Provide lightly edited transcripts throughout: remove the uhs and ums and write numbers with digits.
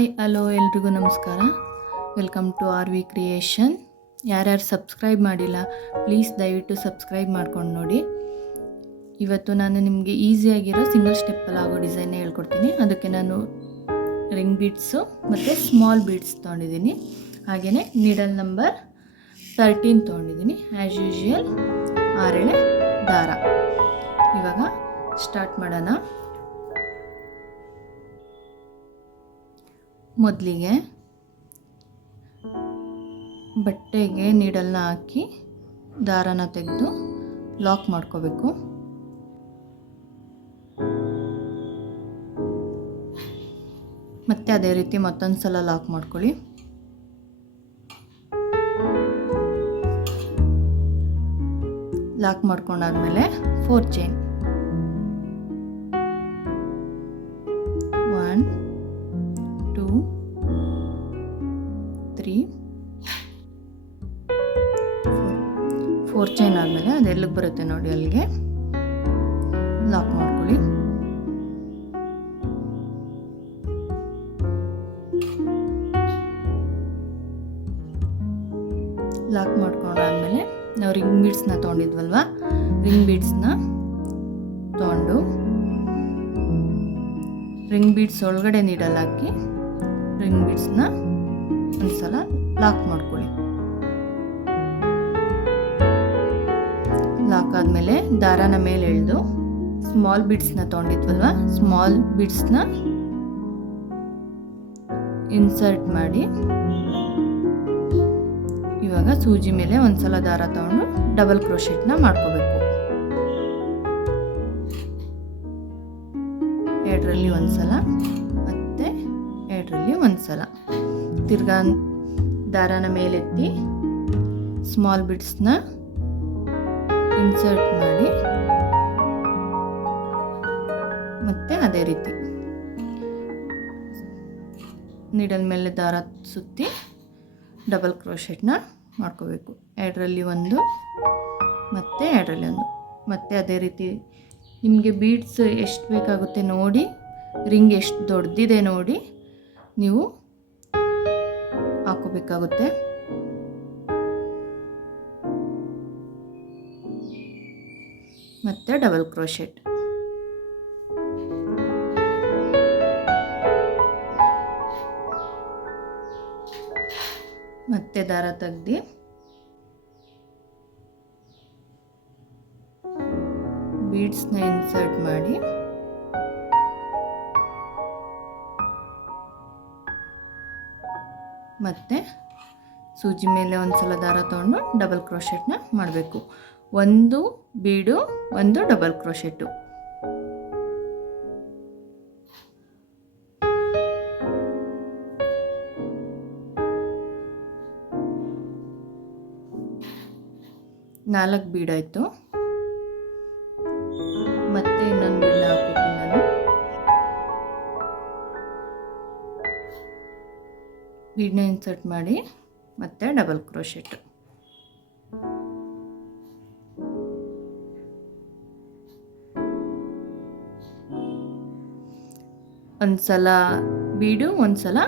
Hi hello ಎಲ್ರಿಗೂ ನಮಸ್ಕಾರ. Welcome to R V creation. ಯಾರ್ಯಾರು ಸಬ್ಸ್ಕ್ರೈಬ್ ಮಾಡಿಲ್ಲ ಪ್ಲೀಸ್ ದಯವಿಟ್ಟು ಸಬ್ಸ್ಕ್ರೈಬ್ ಮಾಡ್ಕೊಂಡು ನೋಡಿ. ಇವತ್ತು ನಾನು ನಿಮಗೆ ಈಸಿಯಾಗಿರೋ ಸಿಂಗಲ್ ಸ್ಟೆಪ್ಪಲ್ಲಿ ಆಗೋ ಡಿಸೈನ್ ಹೇಳ್ಕೊಡ್ತೀನಿ. ಅದಕ್ಕೆ ನಾನು ರಿಂಗ್ ಬೀಡ್ಸು ಮತ್ತು ಸ್ಮಾಲ್ ಬೀಡ್ಸ್ ತೊಗೊಂಡಿದ್ದೀನಿ. ಹಾಗೆಯೇ ನೀಡಲ್ ನಂಬರ್ 13 ತೊಗೊಂಡಿದ್ದೀನಿ. ಆ್ಯಸ್ ಯೂಶುವಲ್ 6 ಎಳೆ ದಾರ. ಇವಾಗ ಸ್ಟಾರ್ಟ್ ಮಾಡೋಣ. ಮೊದಲಿಗೆ ಬಟ್ಟೆಗೆ ನೀಡಲ್ನ ಹಾಕಿ ದಾರನ ತೆಗೆದು ಲಾಕ್ ಮಾಡ್ಕೋಬೇಕು. ಮತ್ತೆ ಅದೇ ರೀತಿ ಮತ್ತೊಂದು ಸಲ ಲಾಕ್ ಮಾಡ್ಕೊಳ್ಳಿ. ಲಾಕ್ ಮಾಡ್ಕೊಂಡಾದ್ಮೇಲೆ 4 ಚೈನ್ 1 2 3 4 ಚೈನ್ ಆದಮೇಲೆ ಅದು ಎಲ್ಲಿಗೆ ಬರುತ್ತೆ ನೋಡಿ ಅಲ್ಲಿಗೆ ಲಾಕ್ ಮಾಡ್ಕೊಳ್ಳಿ. ಲಾಕ್ ಮಾಡ್ಕೊಂಡಾದ್ಮೇಲೆ ನಾವು ರಿಂಗ್ ಬೀಡ್ಸ್ನ ತೊಗೊಂಡಿದ್ವಲ್ವ, ರಿಂಗ್ ಬೀಡ್ಸ್ನ ತೊಗೊಂಡು ರಿಂಗ್ ಬೀಡ್ಸ್ ಒಳಗಡೆ ನೀಡಲ್ ಹಾಕಿ ರಿಂಗ್ ಬೀಡ್ಸ್ನ ಒಂದ್ಸಲ ಲಾಕ್ ಮಾಡ್ಕೊಳ್ಳಿ. ಲಾಕ್ ಆದಮೇಲೆ ದಾರಾನ ಮೇಲೆ ಎಳೆದು ಸ್ಮಾಲ್ ಬೀಡ್ಸ್ನ ತೊಗೊಂಡಿದ್ವಲ್ವ, ಸ್ಮಾಲ್ ಬೀಡ್ಸ್ನ ಇನ್ಸರ್ಟ್ ಮಾಡಿ ಇವಾಗ ಸೂಜಿ ಮೇಲೆ ಒಂದ್ಸಲ ದಾರ ತಗೊಂಡು ಡಬಲ್ ಕ್ರೋಶೆಟ್ನ ಮಾಡ್ಕೋಬೇಕು. ಎರಡರಲ್ಲಿ ಒಂದ್ಸಲ ಮತ್ತೆ ಎರಡರಲ್ಲಿ ಒಂದ್ಸಲ ತಿರ್ಗಾ ದಾರಾನ ಮೇಲೆತ್ತಿ ಸ್ಮಾಲ್ ಬಿಡ್ಸ್ನ ಇನ್ಸರ್ಟ್ ಮಾಡಿ ಮತ್ತೆ ಅದೇ ರೀತಿ ನೀಡಲ್ ಮೇಲೆ ದಾರ ಸುತ್ತಿ ಡಬಲ್ ಕ್ರೋಶೆಟ್ನ ಮಾಡ್ಕೋಬೇಕು. ಎರಡರಲ್ಲಿ ಒಂದು ಮತ್ತು ಎರಡರಲ್ಲಿ ಒಂದು ಮತ್ತು ಅದೇ ರೀತಿ ನಿಮಗೆ ಬೀಡ್ಸ್ ಎಷ್ಟು ಬೇಕಾಗುತ್ತೆ ನೋಡಿ, ರಿಂಗ್ ಎಷ್ಟು ದೊಡ್ಡದಿದೆ ನೋಡಿ ನೀವು ಹಾಕೋಬೇಕಾಗುತ್ತೆ. ಮತ್ತು ಡಬಲ್ ಕ್ರೋಶೆಟ್ ಮತ್ತೆ ದಾರ ತೆಗ್ದು ಬೀಡ್ಸ್ನ ಇನ್ಸರ್ಟ್ ಮಾಡಿ ಮತ್ತೆ ಸೂಜಿ ಮೇಲೆ ಒಂದ್ಸಲ ದಾರ ತಗೊಂಡು ಡಬಲ್ ಕ್ರೋಶೆಟ್ನ ಮಾಡಬೇಕು. ಒಂದು ಬೀಡು ಒಂದು ಡಬಲ್ ಕ್ರೋಶೆಟ್ಟು. ನಾಲ್ಕು ಬೀಡಾಯಿತು. ಮತ್ತೆ ಇನ್ನೊಂದು ಬೀಡನ್ನ ಹಾಕ್ತೀನಿ ನಾನು. ಬೀಡನ್ನ ಇನ್ಸರ್ಟ್ ಮಾಡಿ ಮತ್ತೆ ಡಬಲ್ ಕ್ರೋಶೆಟ್. ಒಂದ್ಸಲ ಬೀಡು ಒಂದ್ಸಲ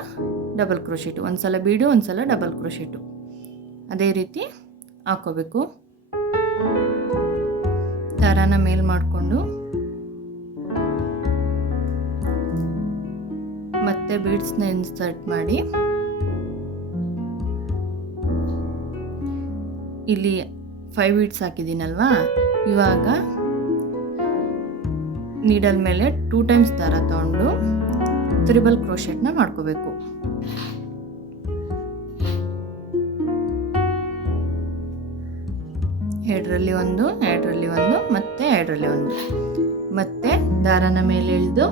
ಡಬಲ್ ಕ್ರೋಶೆಟ್, ಒಂದ್ಸಲ ಬೀಡು ಒಂದ್ಸಲ ಡಬಲ್ ಕ್ರೋಶೆಟ್ಟು ಅದೇ ರೀತಿ ಹಾಕೋಬೇಕು. ದಾರಾನ ಮೇಲ್ ಮಾಡಿಕೊಂಡು ಮತ್ತೆ ಬೀಡ್ಸ್ನ ಇನ್ಸರ್ಟ್ ಮಾಡಿ ಇಲ್ಲಿ 5 ಬೀಡ್ಸ್ ಹಾಕಿದ್ದೀನಲ್ವಾ, ಇವಾಗ ನೀಡಲ್ ಮೇಲೆ 2 ಟೈಮ್ಸ್ ದಾರ ತಗೊಂಡು ತ್ರಿಬಲ್ ಕ್ರೋಶೆಟ್ನ ಮಾಡ್ಕೋಬೇಕು. ಎರಡರಲ್ಲಿ ಒಂದು ಎರಡರಲ್ಲಿ ಒಂದು ಮತ್ತೆ ಎರಡರಲ್ಲಿ ಒಂದು ಮತ್ತೆ ದಾರಾನ ಮೇಲೆ ಎಳೆದು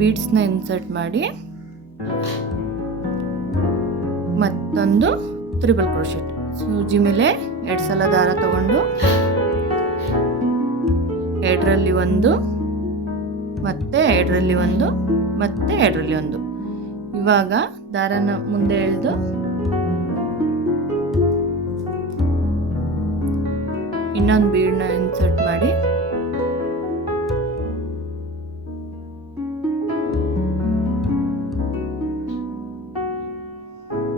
ಬೀಡ್ಸ್ನ ಇನ್ಸರ್ಟ್ ಮಾಡಿ ಮತ್ತೊಂದು ತ್ರಿಬಲ್ ಕ್ರೋಶೆಟ್. ಸೂಜಿ ಮೇಲೆ 2 ಸಲ ದಾರ ತಗೊಂಡು ಎರಡರಲ್ಲಿ ಒಂದು ಮತ್ತೆ ಎರಡರಲ್ಲಿ ಒಂದು ಮತ್ತೆ ಎರಡರಲ್ಲಿ ಒಂದು. ಇವಾಗ ದಾರನ ಮುಂದೆ ಎಳೆದು ಇನ್ನೊಂದು ಬೀಡನ್ನ ಇನ್ಸರ್ಟ್ ಮಾಡಿ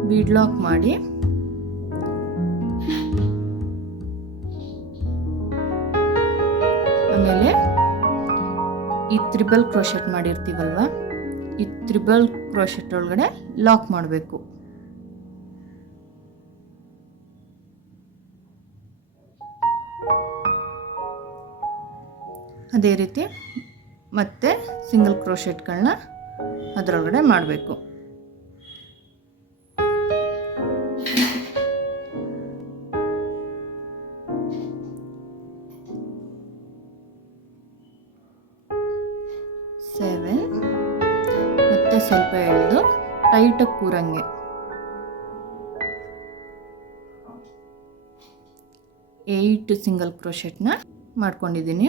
ಬೀಡ್ ಲಾಕ್ ಮಾಡಿ ಆಮೇಲೆ ಈ ತ್ರಿಬಲ್ ಕ್ರೋಶೆಟ್ ಮಾಡಿರ್ತೀವಲ್ವ, ಈ ತ್ರಿಬಲ್ ಕ್ರೋಶೆಟ್ ಒಳಗಡೆ ಲಾಕ್ ಮಾಡಬೇಕು. ಅದೇ ರೀತಿ ಮತ್ತೆ ಸಿಂಗಲ್ ಕ್ರೋಶೆಟ್ಗಳನ್ನ ಅದರೊಳಗಡೆ ಮಾಡಬೇಕು. ಮತ್ತೆ ಸ್ವಲ್ಪ ಎಳೆದು ಟೈಟಾಗಿ ಕೂರಂಗೆ 8 ಸಿಂಗಲ್ ಕ್ರೋಶೆಟ್ನ ಮಾಡ್ಕೊಂಡಿದ್ದೀನಿ.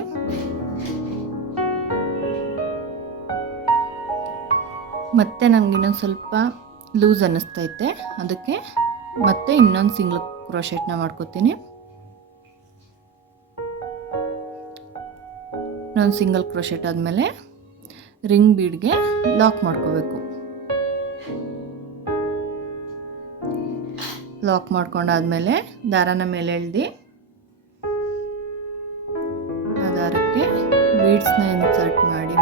ಮತ್ತೆ ನನಗೆ ಇನ್ನೊಂದು ಸ್ವಲ್ಪ ಲೂಸ್ ಅನ್ನಿಸ್ತೈತೆ, ಅದಕ್ಕೆ ಮತ್ತೆ ಇನ್ನೊಂದು ಸಿಂಗಲ್ ಕ್ರೋಶೆಟ್ನ ಮಾಡ್ಕೋತೀನಿ. ಇನ್ನೊಂದು ಸಿಂಗಲ್ ಕ್ರೋಶೆಟ್ ಆದಮೇಲೆ ರಿಂಗ್ ಬೀಡ್ಗೆ ಲಾಕ್ ಮಾಡ್ಕೋಬೇಕು. ಲಾಕ್ ಮಾಡ್ಕೊಂಡಾದ್ಮೇಲೆ ದಾರನ ಮೇಲೆ ಎಳ್ದು ಆ ದಾರಕ್ಕೆ ಬೀಡ್ಸ್ನ ಇನ್ಸರ್ಟ್ ಮಾಡಿ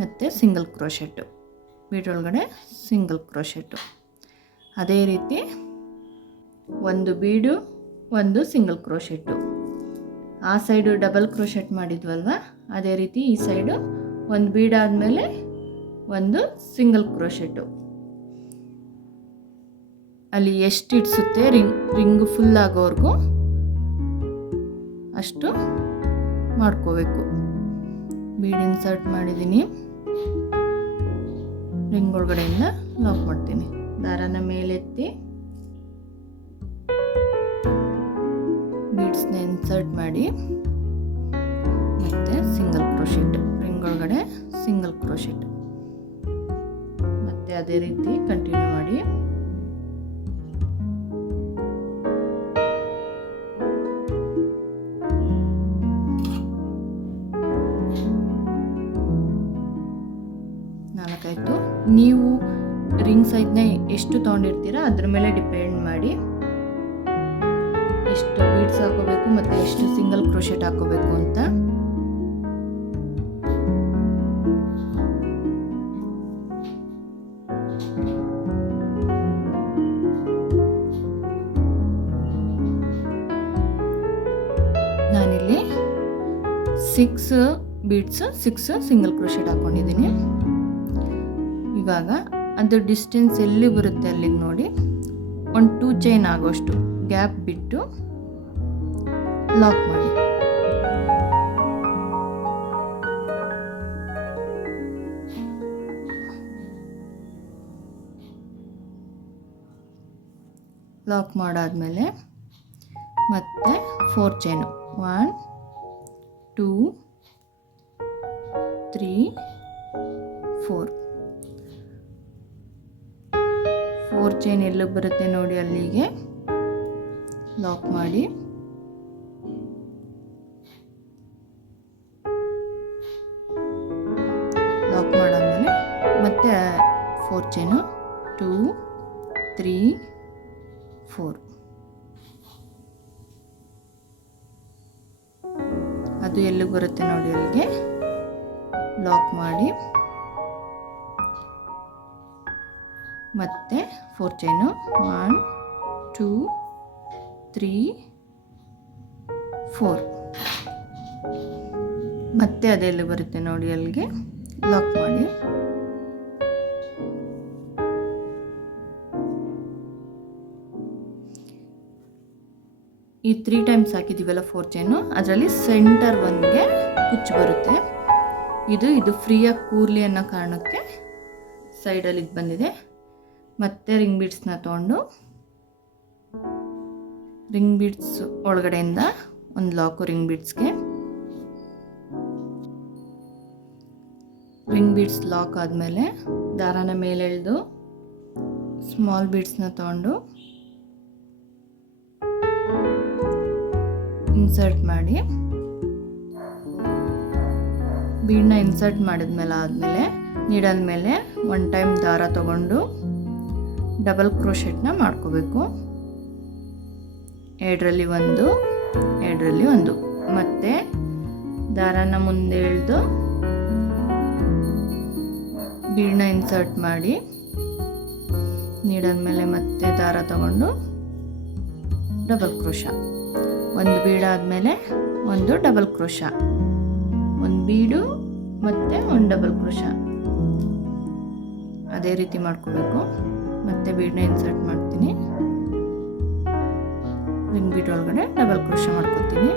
ಮತ್ತೆ ಸಿಂಗಲ್ ಕ್ರೋಶೆಟ್ಟು, ಬೀಡ್ ಒಳಗಡೆ ಸಿಂಗಲ್ ಕ್ರೋಶೆಟ್ಟು. ಅದೇ ರೀತಿ ಒಂದು ಬೀಡು ಒಂದು ಸಿಂಗಲ್ ಕ್ರೋಶೆಟ್ಟು. ಆ ಸೈಡು ಡಬಲ್ ಕ್ರೋಶೆಟ್ ಮಾಡಿದ್ವಲ್ವ, ಅದೇ ರೀತಿ ಈ ಸೈಡು ಒಂದು ಬೀಡ್ ಆದಮೇಲೆ ಒಂದು ಸಿಂಗಲ್ ಕ್ರೋಶೆಟ್ಟು. ಅಲ್ಲಿ ಎಷ್ಟು ಇಡ್ಸುತ್ತೆ ರಿಂಗ್ ಫುಲ್ ಆಗೋವರೆಗೂ ಅಷ್ಟು ಮಾಡ್ಕೋಬೇಕು. ಬೀಡ್ ಇನ್ಸರ್ಟ್ ಮಾಡಿದ್ದೀನಿ, ರಿಂಗ್ ಒಳಗಡೆಯಿಂದ ಲಾಕ್ ಮಾಡ್ತೀನಿ. ದಾರನ ಮೇಲೆತ್ತಿ ಬೀಡ್ಸ್ನ ಇನ್ಸರ್ಟ್ ಮಾಡಿ ಮತ್ತೆ ಸಿಂಗಲ್ ಕ್ರೋಶೆಟ್, ರಿಂಗ್ ಒಳಗಡೆ ಸಿಂಗಲ್ ಕ್ರೋಶೆಟ್. ಮತ್ತೆ ಅದೇ ರೀತಿ ಕಂಟಿನ್ಯೂ ಮಾಡಿ. ನಾಲ್ಕಾಯ್ತು. ನೀವು ರಿಂಗ್ ಸೈಜ್ನ ಎಷ್ಟು ತೊಗೊಂಡಿರ್ತೀರಾ ಅದ್ರ ಮೇಲೆ ಡಿಪೆಂಡ್ ಮಾಡಿ ಎಷ್ಟು ಬೀಡ್ಸ್ ಹಾಕೋಬೇಕು ಮತ್ತು ಎಷ್ಟು ಸಿಂಗಲ್ ಕ್ರೋಶೆಟ್ ಹಾಕೋಬೇಕು ಅಂತ. ನಾನಿಲ್ಲಿ 6 ಬೀಡ್ಸ್ 6 ಸಿಂಗಲ್ ಕ್ರೋಶೆಟ್ ಹಾಕೊಂಡಿದ್ದೀನಿ. ಇವಾಗ ಅದು ಡಿಸ್ಟೆನ್ಸ್ ಎಲ್ಲಿ ಬರುತ್ತೆ ಅಲ್ಲಿಗೆ ನೋಡಿ ಒಂದು 2 ಚೈನ್ ಆಗೋಷ್ಟು ಗ್ಯಾಪ್ ಬಿಟ್ಟು ಲಾಕ್ ಮಾಡಿ. ಲಾಕ್ ಮಾಡಾದ್ಮೇಲೆ ಮತ್ತೆ 4 ಚೈನು 1 2 3 4 ಚೈನ್ ಎಲ್ಲಿಗೆ ಬರುತ್ತೆ ನೋಡಿ ಅಲ್ಲಿಗೆ ಲಾಕ್ ಮಾಡಿ. ಲಾಕ್ ಮಾಡಾದ್ಮೇಲೆ ಮತ್ತೆ 4 ಚೈನು 2 3 4 ಅದು ಎಲ್ಲಿಗೆ ಬರುತ್ತೆ ನೋಡಿ ಅಲ್ಲಿಗೆ ಲಾಕ್ ಮಾಡಿ. ಮತ್ತೆ 4 ಚೈನು 1 2 3 4 ಮತ್ತೆ ಅದೆಲ್ಲಿ ಬರುತ್ತೆ ನೋಡಿ ಅಲ್ಲಿಗೆ ಲಾಕ್ ಮಾಡಿ. ಈ 3 ಟೈಮ್ಸ್ ಹಾಕಿದ್ದೀವಲ್ಲ 4 ಚೈನು, ಅದರಲ್ಲಿ ಸೆಂಟರ್ ಒಂದ್ಗೆ ಕುಚ್ಚು ಬರುತ್ತೆ. ಇದು ಫ್ರೀಯಾಗಿ ಕೂರ್ಲಿ ಅನ್ನೋ ಕಾರಣಕ್ಕೆ ಸೈಡಲ್ಲಿ ಇದು ಬಂದಿದೆ. ಮತ್ತೆ ರಿಂಗ್ ಬೀಡ್ಸ್ನ ತೊಗೊಂಡು ರಿಂಗ್ ಬೀಡ್ಸ್ ಒಳಗಡೆಯಿಂದ ಒಂದು ಲಾಕು ರಿಂಗ್ ಬೀಡ್ಸ್ಗೆ. ರಿಂಗ್ ಬೀಡ್ಸ್ ಲಾಕ್ ಆದಮೇಲೆ ದಾರನ ಮೇಲೆ ಎಳೆದು ಸ್ಮಾಲ್ ಬೀಡ್ಸ್ನ ತೊಗೊಂಡು ಇನ್ಸರ್ಟ್ ಮಾಡಿ ಬೀಡನ್ನ ಇನ್ಸರ್ಟ್ ಆದಮೇಲೆ ನೀಡಲ್ ಮೇಲೆ 1 ಟೈಮ್ ದಾರ ತಗೊಂಡು ಡಬಲ್ ಕ್ರೋಶೆಟ್ನ ಮಾಡ್ಕೋಬೇಕು. ಎರಡರಲ್ಲಿ ಒಂದು ಮತ್ತು ದಾರಾನ ಮುಂದೆ ಎಳೆದು ಬೀಡನ್ನ ಇನ್ಸರ್ಟ್ ಮಾಡಿ ನೀಡಲ್ ಮೇಲೆ ಮತ್ತೆ ದಾರ ತಗೊಂಡು ಡಬಲ್ ಕ್ರೋಶ, ಒಂದು ಬೀಡ ಆದಮೇಲೆ ಒಂದು ಡಬಲ್ ಕ್ರೋಶ, ಒಂದು ಬೀಡು ಮತ್ತು ಒಂದು ಡಬಲ್ ಕ್ರೋಶ, ಅದೇ ರೀತಿ ಮಾಡ್ಕೋಬೇಕು. ಮತ್ತೆ ಬೀಡನ್ನ ಇನ್ಸರ್ಟ್ ಮಾಡ್ತೀನಿ, ರಿಂಗ್ ಬೀಡ್ ಒಳಗಡೆ ಡಬಲ್ ಕ್ರೋಶ ಮಾಡ್ಕೋತೀನಿ.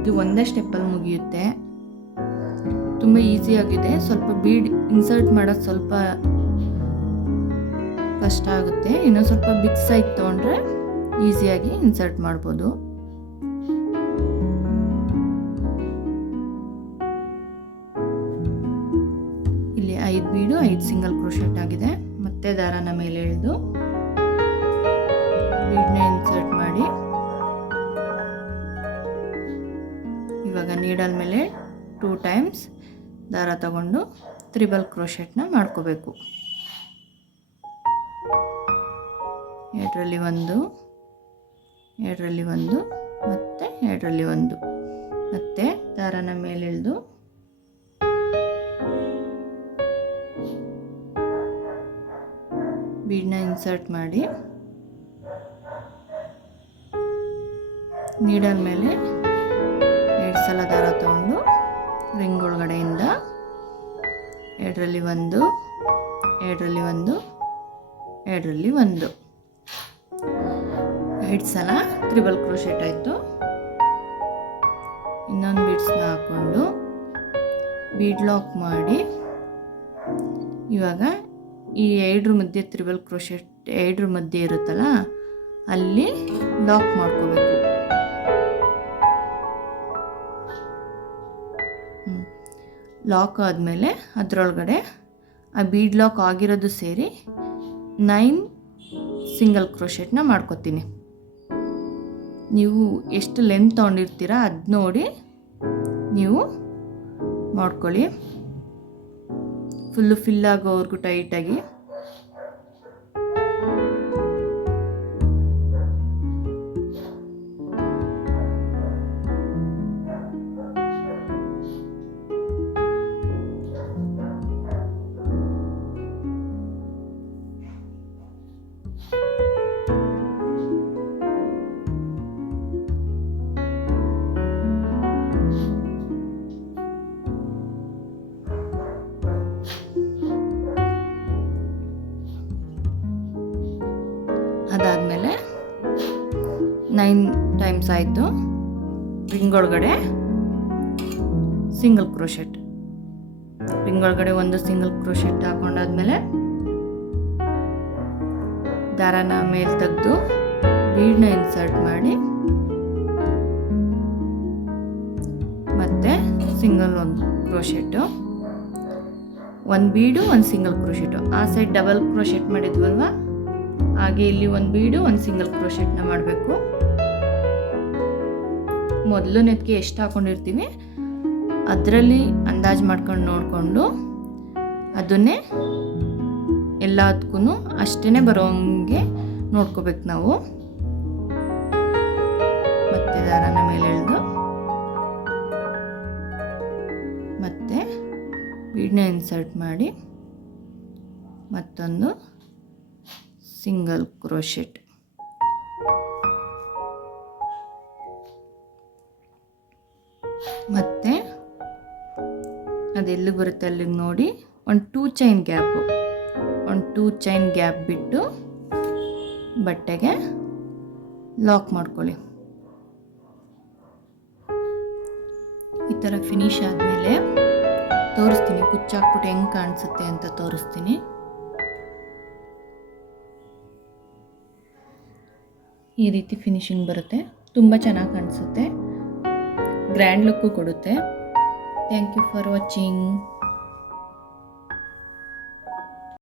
ಇದು ಒಂದೇ ಸ್ಟೆಪ್ಪಲ್ಲಿ ಮುಗಿಯುತ್ತೆ. ತುಂಬ ಈಸಿಯಾಗಿದೆ. ಸ್ವಲ್ಪ ಬೀಡ್ ಇನ್ಸರ್ಟ್ ಮಾಡೋದು ಸ್ವಲ್ಪ ಕಷ್ಟ ಆಗುತ್ತೆ. ಇನ್ನೊಂದು ಸ್ವಲ್ಪ ಬಿಗ್ ಸೈಜ್ ತೊಗೊಂಡ್ರೆ ಈಸಿಯಾಗಿ ಇನ್ಸರ್ಟ್ ಮಾಡ್ಬೋದು. ಇಲ್ಲಿ 5 ಬೀಡು 5 ಸಿಂಗಲ್ ಕ್ರೋಶೆಟ್ ಆಗಿದೆ. ಮತ್ತೆ ದಾರಾನ ಮೇಲೆ ಎಳೆದು ಬೀಡ್ನ ಇನ್ಸರ್ಟ್ ಮಾಡಿ ಇವಾಗ ನೀಡಲ್ ಮೇಲೆ 2 ಟೈಮ್ಸ್ ದಾರ ತಗೊಂಡು ತ್ರಿಬಲ್ ಕ್ರೋಶೆಟ್ನ ಮಾಡ್ಕೋಬೇಕು. ಎರಡರಲ್ಲಿ ಒಂದು ಮತ್ತು ಎರಡರಲ್ಲಿ ಒಂದು, ಮತ್ತು ದಾರಾನ ಮೇಲೆ ಎಳೆದು ಬೀಡ್ನ ಇನ್ಸರ್ಟ್ ಮಾಡಿ ನೀಡಲ್ ಮೇಲೆ 2 ಸಲ ದಾರ ತಗೊಂಡು ರಿಂಗ್ ಒಳಗಡೆಯಿಂದ ಎರಡರಲ್ಲಿ ಒಂದು 2 ಸಲ ತ್ರಿಬಲ್ ಕ್ರೋಶೆಟ್ ಆಯಿತು. ಇನ್ನೊಂದು ಬೀಡ್ಸ್ನ ಹಾಕ್ಕೊಂಡು ಬೀಡ್ ಲಾಕ್ ಮಾಡಿ ಇವಾಗ ಈ 2 ಮಧ್ಯೆ ತ್ರಿಬಲ್ ಕ್ರೋಶೆಟ್ 2 ಮಧ್ಯೆ ಇರುತ್ತಲ್ಲ ಅಲ್ಲಿ ಲಾಕ್ ಮಾಡ್ಕೋಬೇಕು. ಲಾಕ್ ಆದಮೇಲೆ ಅದರೊಳಗಡೆ ಆ ಬೀಡ್ ಲಾಕ್ ಆಗಿರೋದು ಸೇರಿ 9 ಸಿಂಗಲ್ ಕ್ರೋಶೆಟ್ನ ಮಾಡ್ಕೊತೀನಿ. ನೀವು ಎಷ್ಟು ಲೆಂತ್ ತೊಗೊಂಡಿರ್ತೀರಾ ಅದು ನೋಡಿ ನೀವು ಮಾಡ್ಕೊಳ್ಳಿ. ಫುಲ್ಲು ಫಿಲ್ ಆಗೋವರೆಗೂ ಟೈಟಾಗಿ. ಅದಾದಮೇಲೆ 9 ಟೈಮ್ಸ್ ಆಯಿತು. ರಿಂಗ್ ಒಳಗಡೆ ಸಿಂಗಲ್ ಕ್ರೋಶೆಟ್, ರಿಂಗ್ ಒಳಗಡೆ ಒಂದು ಸಿಂಗಲ್ ಕ್ರೋಶೆಟ್ ಹಾಕೊಂಡಾದ್ಮೇಲೆ ದಾರಾನ ಮೇಲೆ ತೆಗೆದು ಬೀಡ್ನ ಇನ್ಸರ್ಟ್ ಮಾಡಿ ಮತ್ತೆ ಸಿಂಗಲ್ ಒಂದು ಕ್ರೋಶೆಟ್ಟು, ಒಂದು ಬೀಡು ಒಂದು ಸಿಂಗಲ್ ಕ್ರೋಶೆಟ್ಟು. ಆ ಸೈಡ್ ಡಬಲ್ ಕ್ರೋಶೆಟ್ ಮಾಡಿದ್ವಲ್ವ, ಹಾಗೆ ಇಲ್ಲಿ ಒಂದು ಬೀಡು ಒಂದು ಸಿಂಗಲ್ ಕ್ರೋಶೆಟ್ನ ಮಾಡಬೇಕು. ಮೊದಲನೇದಕ್ಕೆ ಎಷ್ಟು ಹಾಕೊಂಡಿರ್ತೀವಿ ಅದರಲ್ಲಿ ಅಂದಾಜು ಮಾಡ್ಕೊಂಡು ನೋಡಿಕೊಂಡು ಅದನ್ನೇ ಎಲ್ಲದಕ್ಕೂ ಅಷ್ಟೇ ಬರೋಂಗೆ ನೋಡ್ಕೋಬೇಕು ನಾವು. ಮತ್ತೆ ದಾರಾನ ಮೇಲೆ ಎಳೆದು ಮತ್ತೆ ಬೀಡ್ನ ಇನ್ಸರ್ಟ್ ಮಾಡಿ ಮತ್ತೊಂದು ಸಿಂಗಲ್ ಕ್ರೋಶೆಟ್. ಮತ್ತೆ ಅದೆಲ್ಲಿಗೆ ಬರುತ್ತೆ ಅಲ್ಲಿಗೆ ನೋಡಿ ಒಂದು 2 ಚೈನ್ ಗ್ಯಾಪ್ ಬಿಟ್ಟು ಬಟ್ಟೆಗೆ ಲಾಕ್ ಮಾಡ್ಕೊಳ್ಳಿ. ಈ ಥರ ಫಿನಿಶ್ ಆದಮೇಲೆ ತೋರಿಸ್ತೀನಿ, ಕುಚ್ಚಾಕ್ಬಿಟ್ಟು ಹೆಂಗೆ ಕಾಣಿಸುತ್ತೆ ಅಂತ ತೋರಿಸ್ತೀನಿ. ಈ ರೀತಿ ಫಿನಿಶಿಂಗ್ ಬರುತ್ತೆ, ತುಂಬ ಚೆನ್ನಾಗಿ ಕಾಣಿಸುತ್ತೆ, ಗ್ರ್ಯಾಂಡ್ ಲುಕ್ಕು ಕೊಡುತ್ತೆ. Thank you for watching.